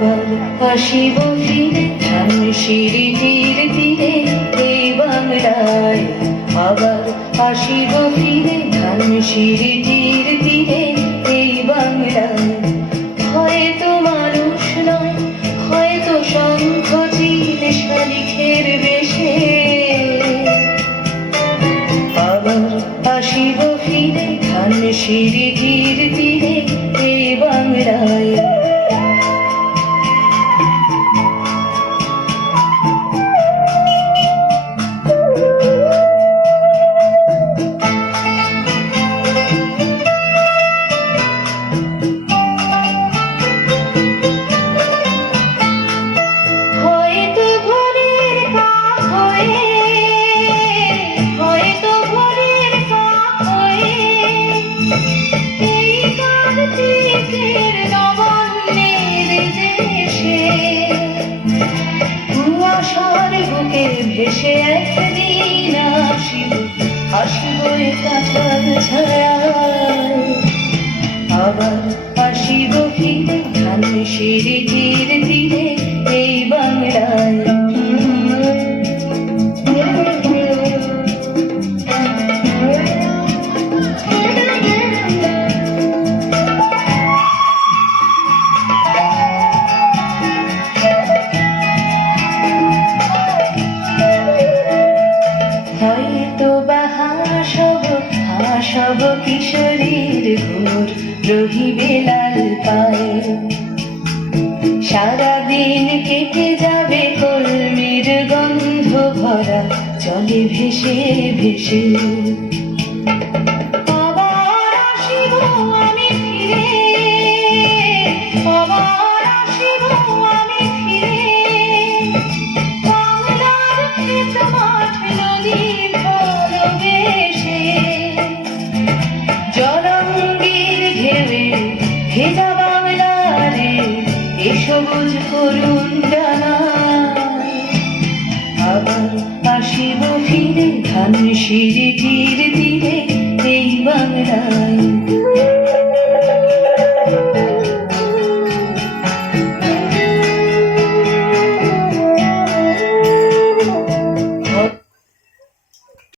আবার আসিব ফিরে ধানসিঁড়ি তীর তীরে এই বাংলায়। আবার আসিব ফিরে ধানসিঁড়ি তীর তীরে এই বাংলায়। হয়তো মানুষ নয়, হয়তো শঙ্খ চিল শালিখের বেশে। আবার আসিব ফিরে ধানসিঁড়ি তীর তীরে এই বাংলায়। ভেসে একদিন আসিব, আসিব এ কাঁঠাল ছায়ায়। আবার আসিব ফিরে ধানসিঁড়ি তীর তীরে এই বাংলায়। হয়তো বা হাসব কিশোরীর ঘোর রহিবে লাল পায়ে। সারাদিন কেটে যাবে কলমির গন্ধ ভরা জলে ভেসে ভেসে। আবার আসিব আমি ফিরে, আবার আসিব আমি ফিরে। বাংলার ক্ষেত মাঠ নদী ভালোবেসে। জলঙ্গির ঢেউয়ে ভেজা বাংলারে এ সবুজ করুণ ডানায়। আবার আসিব ফিরে ধানসিঁড়ি